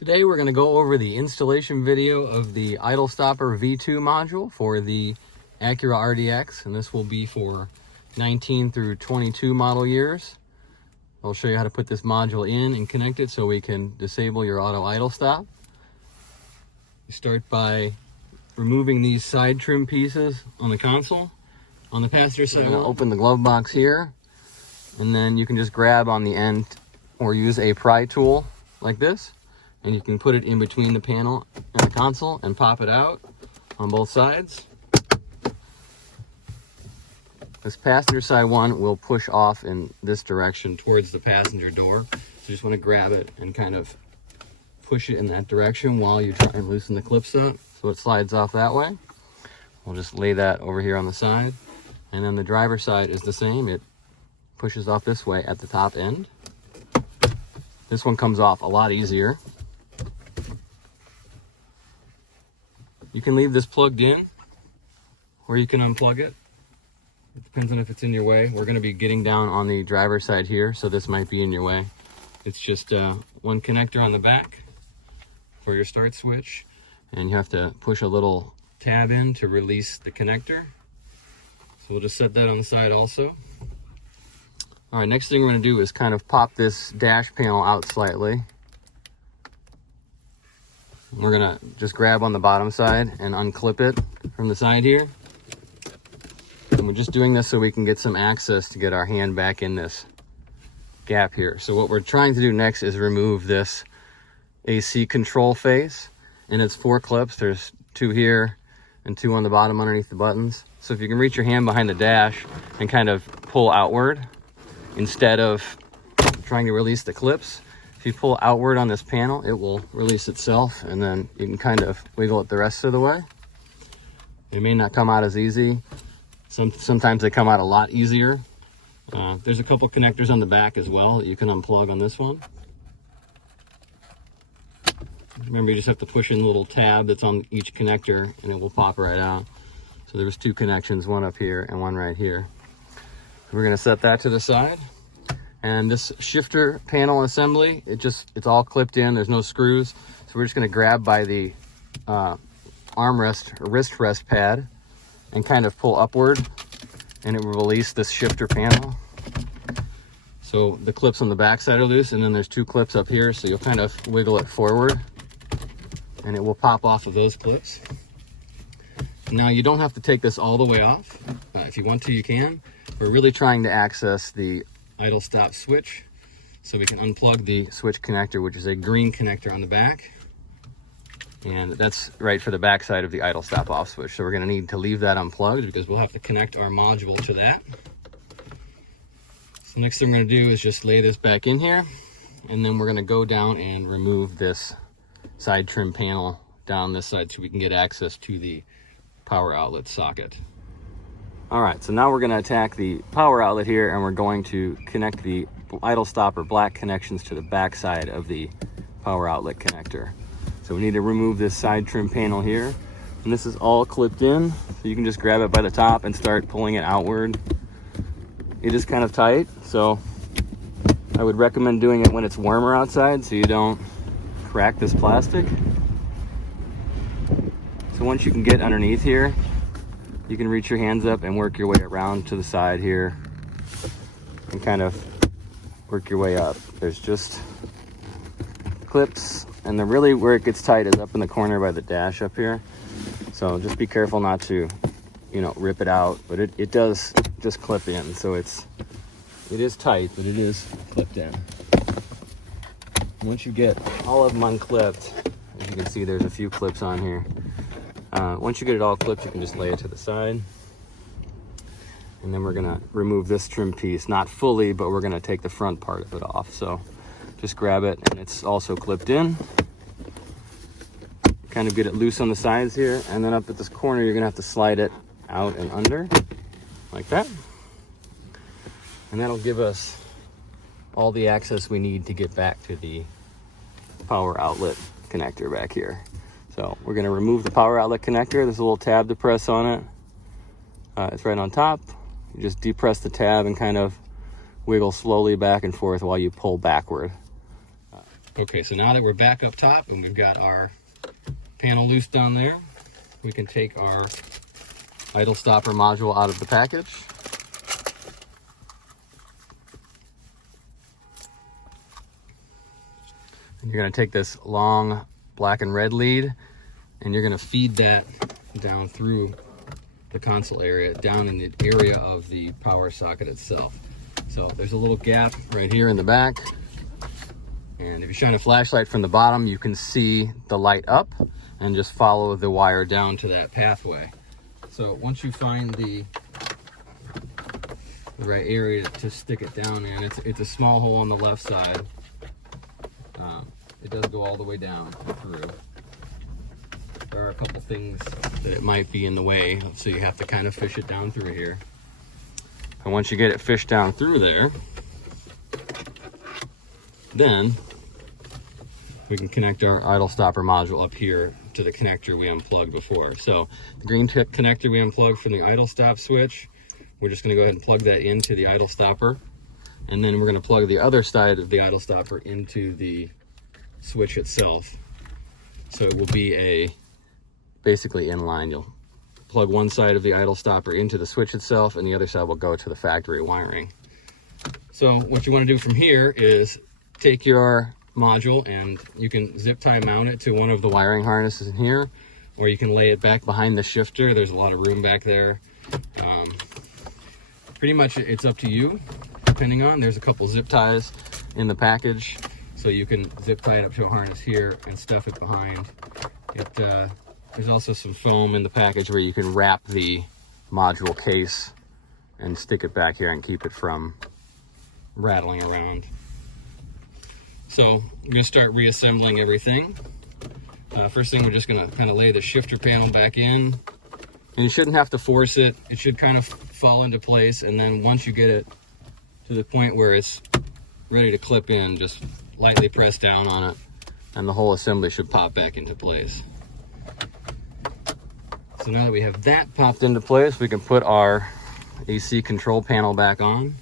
Today we're going to go over the installation video of the Idlestopper V2 module for the Acura RDX, and this will be for 19 through 22 model years. I'll show you how to put this module in and connect it so we can disable your auto idle stop. You start by removing these side trim pieces on the console. On the passenger side, I'm going to open the glove box here, and then you can just grab on the end or use a pry tool like this, and you can put it in between the panel and the console and pop it out on both sides. This passenger side one will push off in this direction towards the passenger door. So you just want to grab it and kind of push it in that direction while you try and loosen the clips up so it slides off that way. We'll just lay that over here on the side. And then the driver's side is the same. It pushes off this way at the top end. This one comes off a lot easier. You can leave this plugged in, or you can unplug it. It depends on if it's in your way. We're going to be getting down on the driver's side here, so this might be in your way. It's just one connector on the back for your start switch, and you have to push a little tab in to release the connector. So we'll just set that on the side also. All right, next thing we're going to do is kind of pop this dash panel out slightly. We're going to just grab on the bottom side and unclip it from the side here. And we're just doing this so we can get some access to get our hand back in this gap here. So what we're trying to do next is remove this AC control face. And it's 4 clips. There's 2 here and 2 on the bottom underneath the buttons. So if you can reach your hand behind the dash and kind of pull outward instead of trying to release the clips, if you pull outward on this panel, it will release itself, and then you can kind of wiggle it the rest of the way. It may not come out as easy. Sometimes they come out a lot easier. There's a couple connectors on the back as well that you can unplug on this one. Remember, you just have to push in the little tab that's on each connector and it will pop right out. So there was 2 connections, one up here and one right here. We're going to set that to the side. And this shifter panel assembly, it's all clipped in. There's no screws. So we're just going to grab by the armrest or wrist rest pad and kind of pull upward, and it will release this shifter panel. So the clips on the back side are loose, and then there's 2 clips up here. So you'll kind of wiggle it forward and it will pop off of those clips. Now you don't have to take this all the way off. If you want to, you can. We're really trying to access the idle stop switch, so we can unplug the switch connector, which is a green connector on the back, and that's right for the back side of the idle stop off switch. So we're going to need to leave that unplugged because we'll have to connect our module to that. So next thing we're going to do is just lay this back in here, and then we're going to go down and remove this side trim panel down this side so we can get access to the power outlet socket. All right, so now we're going to attack the power outlet here, and we're going to connect the Idlestopper black connections to the back side of the power outlet connector. So we need to remove this side trim panel here, and this is all clipped in, so you can just grab it by the top and start pulling it outward. It is kind of tight, so I would recommend doing it when it's warmer outside so you don't crack this plastic. So once you can get underneath here, you can reach your hands up and work your way around to the side here and kind of work your way up. There's just clips, and then really where it gets tight is up in the corner by the dash up here. So just be careful not to, rip it out, but it does just clip in. So it is tight, but it is clipped in. Once you get all of them unclipped, as you can see, there's a few clips on here. Once you get it all clipped, you can just lay it to the side. And then we're gonna remove this trim piece, not fully, but we're gonna take the front part of it off. So just grab it, and it's also clipped in. Kind of get it loose on the sides here, and then up at this corner, you're gonna have to slide it out and under, like that. And that'll give us all the access we need to get back to the power outlet connector back here. So we're going to remove the power outlet connector. There's a little tab to press on it. It's right on top. You just depress the tab and kind of wiggle slowly back and forth while you pull backward. Okay, so now that we're back up top and we've got our panel loose down there, we can take our Idlestopper module out of the package. And you're going to take this long black and red lead and you're going to feed that down through the console area, down in the area of the power socket itself. So there's a little gap right here in the back. And if you shine a flashlight from the bottom, you can see the light up and just follow the wire down to that pathway. So once you find the right area to stick it down in, it's a small hole on the left side. It does go all the way down through. There are a couple things that it might be in the way, so you have to kind of fish it down through here. And once you get it fished down through there, then we can connect our Idlestopper module up here to the connector we unplugged before. So the green connector we unplugged from the idle stop switch, we're just going to go ahead and plug that into the Idlestopper, and then we're going to plug the other side of the Idlestopper into the switch itself. So it will be basically inline. You'll plug one side of the Idlestopper into the switch itself, and the other side will go to the factory wiring. So what you want to do from here is take your module and you can zip tie mount it to one of the wiring harnesses in here, or you can lay it back behind the shifter. There's a lot of room back there. Pretty much it's up to you, depending on. There's a couple zip ties in the package, so you can zip tie it up to a harness here and stuff it behind. There's also some foam in the package where you can wrap the module case and stick it back here and keep it from rattling around. So I'm going to start reassembling everything. First thing, we're just going to kind of lay the shifter panel back in. And you shouldn't have to force it. It should kind of fall into place. And then once you get it to the point where it's ready to clip in, just lightly press down on it and the whole assembly should pop back into place. So now that we have that popped into place, we can put our AC control panel back on.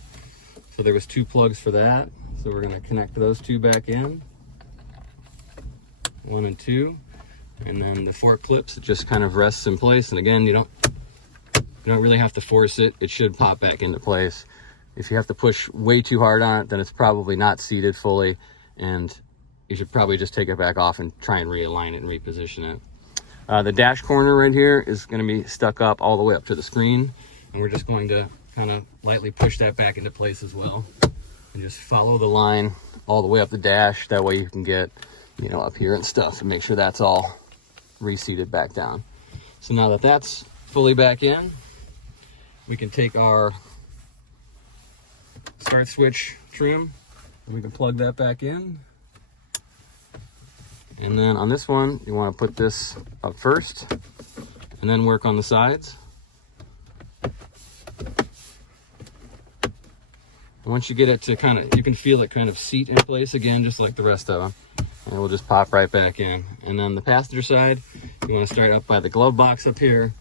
So there was 2 plugs for that. So we're going to connect those 2 back in, 1 and 2, and then the fork clips, it just kind of rests in place. And again, you don't really have to force it. It should pop back into place. If you have to push way too hard on it, then it's probably not seated fully, and you should probably just take it back off and try and realign it and reposition it. The dash corner right here is going to be stuck up all the way up to the screen, and we're just going to kind of lightly push that back into place as well. And just follow the line all the way up the dash. That way you can get, up here and stuff, and make sure that's all reseated back down. So now that that's fully back in, we can take our start switch trim and we can plug that back in. And then on this one, you want to put this up first and then work on the sides. Once you get it to you can feel it kind of seat in place again, just like the rest of them. And it will just pop right back in. And then the passenger side, you want to start up by the glove box up here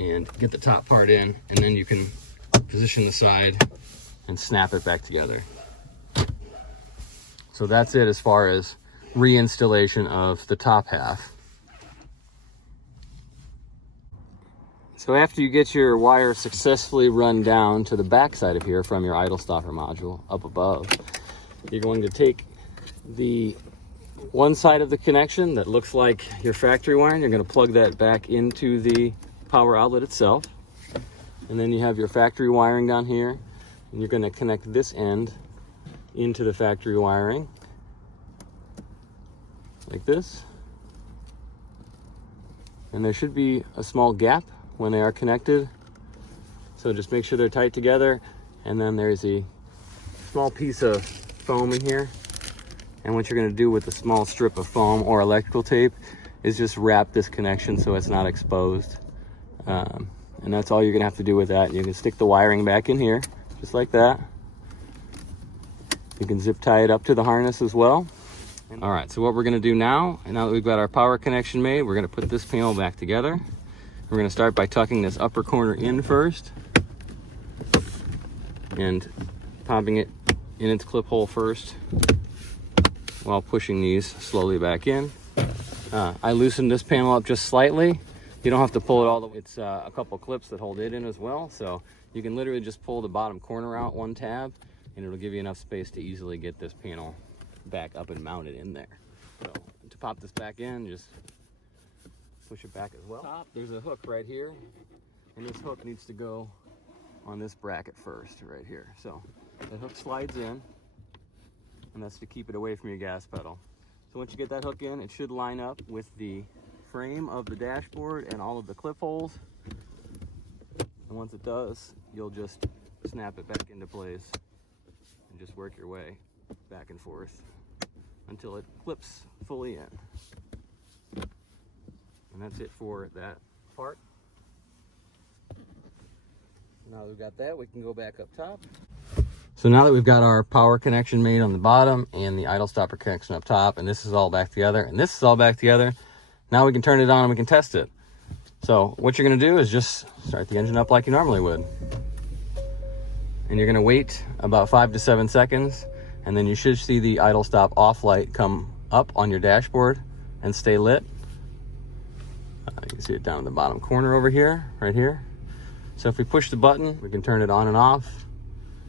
and get the top part in, and then you can position the side and snap it back together. So that's it as far as reinstallation of the top half. So after you get your wire successfully run down to the back side of here from your Idlestopper module up above, you're going to take the one side of the connection that looks like your factory wiring. You're going to plug that back into the power outlet itself, and then you have your factory wiring down here, and you're going to connect this end into the factory wiring like this. And there should be a small gap when they are connected, so just make sure they're tight together. And then there's a small piece of foam in here, and what you're going to do with the small strip of foam or electrical tape is just wrap this connection so it's not exposed, and that's all you're going to have to do with that. And you can stick the wiring back in here just like that. You can zip tie it up to the harness as well. All right, so what we're going to do now that we've got our power connection made, we're going to put this panel back together. We're going to start by tucking this upper corner in first and popping it in its clip hole first. while pushing these slowly back in. I loosened this panel up just slightly. You don't have to pull it all the way. It's a couple clips that hold it in as well. So you can literally just pull the bottom corner out one tab and it'll give you enough space to easily get this panel back up and mounted in there. So to pop this back in, just push it back as well. There's a hook right here, and this hook needs to go on this bracket first right here. So the hook slides in, and that's to keep it away from your gas pedal. So once you get that hook in, it should line up with the frame of the dashboard and all of the clip holes. And once it does, you'll just snap it back into place and just work your way back and forth until it clips fully in. And that's it for that part. Now that we've got that, we can go back up top. So now that we've got our power connection made on the bottom and the idle stopper connection up top, and this is all back together, and this is all back together, now we can turn it on and we can test it. So what you're gonna do is just start the engine up like you normally would. And you're gonna wait about 5 to 7 seconds, and then you should see the idle stop off light come up on your dashboard and stay lit. You can see it down in the bottom corner over here, right here. So if we push the button, we can turn it on and off.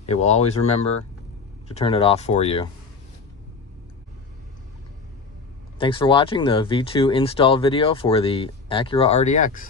It will always remember to turn it off for you. Thanks for watching the V2 install video for the Acura RDX.